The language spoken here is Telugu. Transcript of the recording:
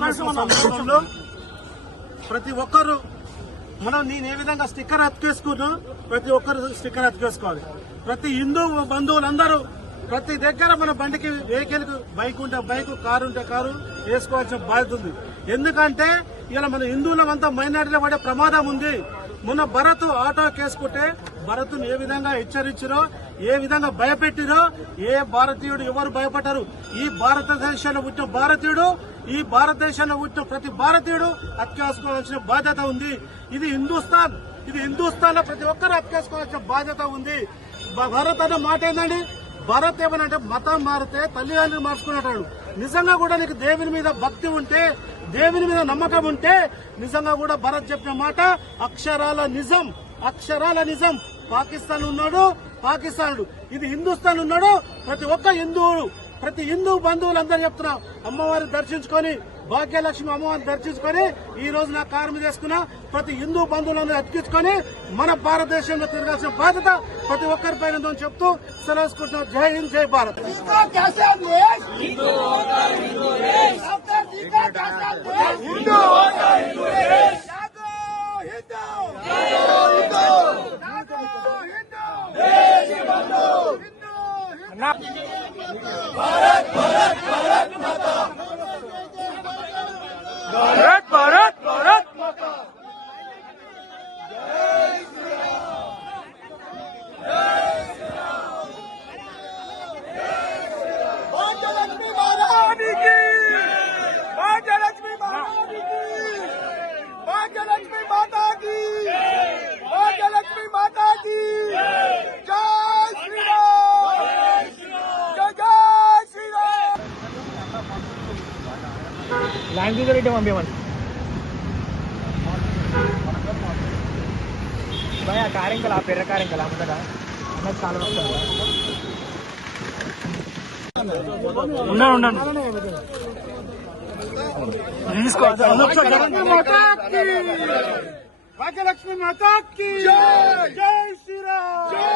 సందర్భంలో ప్రతి ఒక్కరు మనం నేను ఏ విధంగా స్టిక్కర్ అతికేసుకున్నా ప్రతి ఒక్కరు స్టిక్కర్ అతికేసుకోవాలి. ప్రతి హిందూ బంధువులందరూ ప్రతి దగ్గర మన బండికి వెహికల్ బైక్ ఉంటే బైక్, కారు ఉంటే కారు వేసుకోవాల్సిన బాధ్యత ఉంది. ఎందుకంటే ఇలా మన హిందువులమంతా మైనారిటీలో పడే ప్రమాదం ఉంది. మొన్న భరత్ ఆటో కేసుకుంటే భరత్ను ఏ విధంగా హెచ్చరించారో, ఏ విధంగా భయపెట్టిరో ఏ భారతీయుడు ఎవరు భయపడ్డారు. ఈ భారతదేశంలో పుట్టిన భారతీయుడు, ఈ భారతదేశంలో పుట్టిన ప్రతి భారతీయుడు అత్యాసుకోవాల్సిన బాధ్యత ఉంది. ఇది హిందుస్థాన్ లో ప్రతి ఒక్కరు అత్యాసుకోవాల్సిన బాధ్యత ఉంది. భరత్ అన్న మాట ఏందండి, భరత్ ఏమనంటే మతం మారితే తల్లిదండ్రులు మార్చుకున్నట్టు. నిజంగా కూడా నీకు దేవుని మీద భక్తి ఉంటే, దేవుని మీద నమ్మకం ఉంటే నిజంగా కూడా భరత్ చెప్పిన మాట అక్షరాల నిజం. పాకిస్తాన్ ఉన్నాడు, పాకిస్తానుడు, ఇది హిందుస్థాన్ ఉన్నాడు. ప్రతి హిందూ బంధువులందరూ చెప్తున్నా, అమ్మవారిని దర్శించుకొని, భాగ్యలక్ష్మి అమ్మవారిని దర్శించుకొని ఈ రోజు నా కారు మీద వేసుకున్నా ప్రతి హిందూ బంధువులను అతికించుకొని మన భారతదేశంలో తిరగాల్సిన బాధ్యత ప్రతి ఒక్కరిపైన ఉందని చెప్తూ సెలవుకుంటున్నాం. జై హింద్, జై భారత్. भारत भारत भारत माता, भारत भारत भारत माता, जय श्री राम, जय श्री राम, जय श्री राम। भाग्यलक्ष्मी महारानी की, भाग्यलक्ष्मी महारानी की, भाग्यलक्ष्मी माता की, भाग्यलक्ष्मी माता की, जय श्री राम, లాంగ్వేజ్ రేటే పంపించమని భయ కారింకలు, ఆ పెర్ర కారింకలు అమ్ముతారా అన్నది చాలా వస్తుంది. ఉండండి భాగ్యలక్ష్మి మాతా కి జై శ్రీరామ్.